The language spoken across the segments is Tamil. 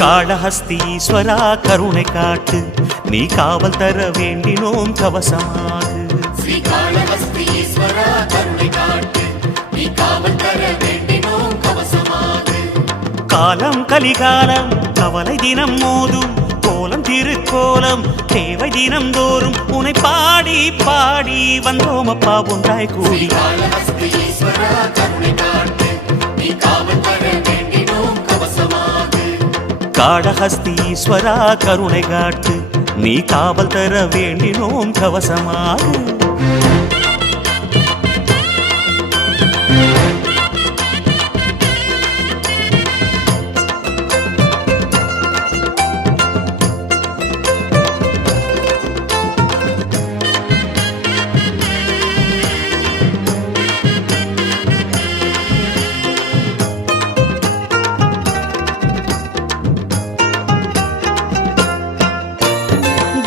காளஹஸ்தீஸ்வரா கருணை காட்டு, நீ காவல் தர வேண்டினோம் கவசமாகு. ஸ்ரீ காளஹஸ்தீஸ்வரா கருணை காட்டு, நீ காவல் தர வேண்டினோம் கவசமாகு. காலம் கலிகாலம் கவலை தினம் மோதும், கோலம் திருக்கோலம் தேவை தினம் தோறும் உனை பாடி பாடி வந்தோம் அப்பா ஒன்றாய் கூடி. காளஹஸ்தீஸ்வரா கருணை காட்டு, நீ காவல் தர வேண்டினோம் கவசமாகு. காளஹஸ்தீஸ்வரா கருணை காட்டு, நீ காவல் தர வேண்டினோம் கவசமாகு.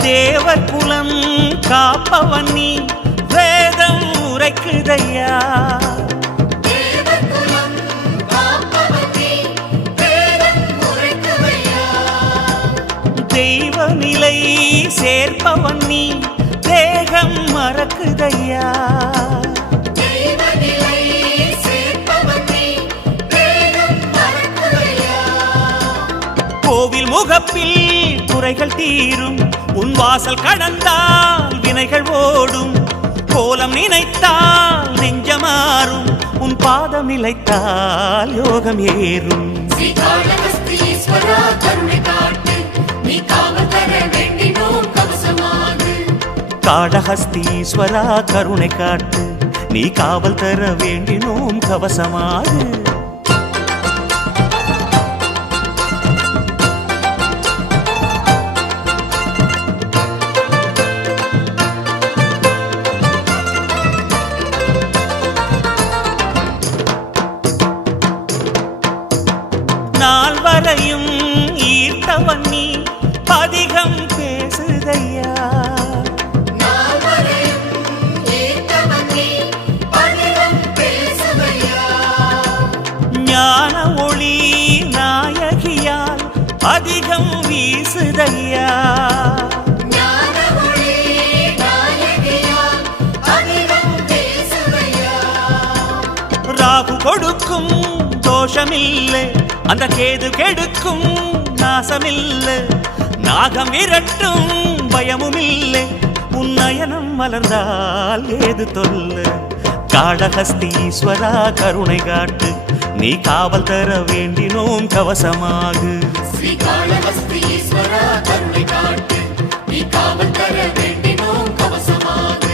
தேவர் குலம் காப்பவன் நீ, வேதம் உரைக்குதையா. தேவர் குலம் காப்பவன் நீ, வேதம் உரைக்குதையா. தெய்வ நிலை சேர்ப்பவன் நீ, தேகம் மறக்குதையா. தெய்வ நிலை சேர்ப்பவன் நீ, வேதம் மறக்குதையா. கோவில் முகப்பில் குறைகள் தீரும், உன் வாசல் கடந்தால் வினைகள் ஓடும். கோலம் நினைத்தால் நெஞ்சமாறும், உன் பாதம் நிலைத்தால் யோகம் ஏறும். ஸ்ரீ காளஹஸ்தீஸ்வரா கருணை காட்டு, நீ காவல் தர வேண்டினோம் கவசமாகு. காளஹஸ்தீஸ்வரா கருணை காட்டு, நீ காவல் தர வேண்டினோம் கவசமாகு. நால்வரையும் ஈர்த்தவன் நீ, பதிகம் பேசுதையா. நால்வரையும் ஈர்த்தவன் நீ, பதிகம் பேசுதையா. ஞான ஒளி நாயகியால் அதிகம் வீசுதையா. ஞான ஒளி நாயகியால் அதிகம் பேசுதையா. ராகு கொடுக்கும் தோஷமில்லை, அந்த கேது கெடுக்கும் நாசமில்லை. நாகம் விரட்டும் பயமும் இல்லை, உன்னயனம் மலர்ந்தால் ஏது தொல்ல. காளஹஸ்தீஸ்வரா கருணை காட்டு, நீ காவல் தர வேண்டினோம் கவசமாகு. ஸ்ரீ காளஹஸ்தீஸ்வரா கருணை காட்டு, நீ காவல் தர வேண்டினோம் கவசமாகு.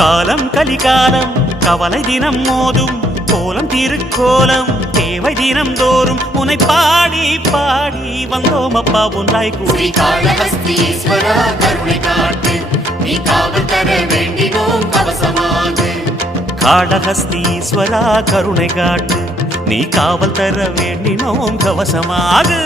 காலம் கலிகாலம் கவலை தினம் மோதும், கோலம் திருக்கோலம் தேவை தினம் தோறும் உனை பாடி பாடி வந்தோம் அப்பா ஒன்றாய் கூடி. ஸ்ரீ காளஹஸ்தீஸ்வரா கருணை காட்டு, நீ காவல் தர வேண்டினோம் கவசமாகு. காளஹஸ்தீஸ்வரா கருணை காட்டு, நீ காவல் தர வேண்டினோம் கவசமாகு.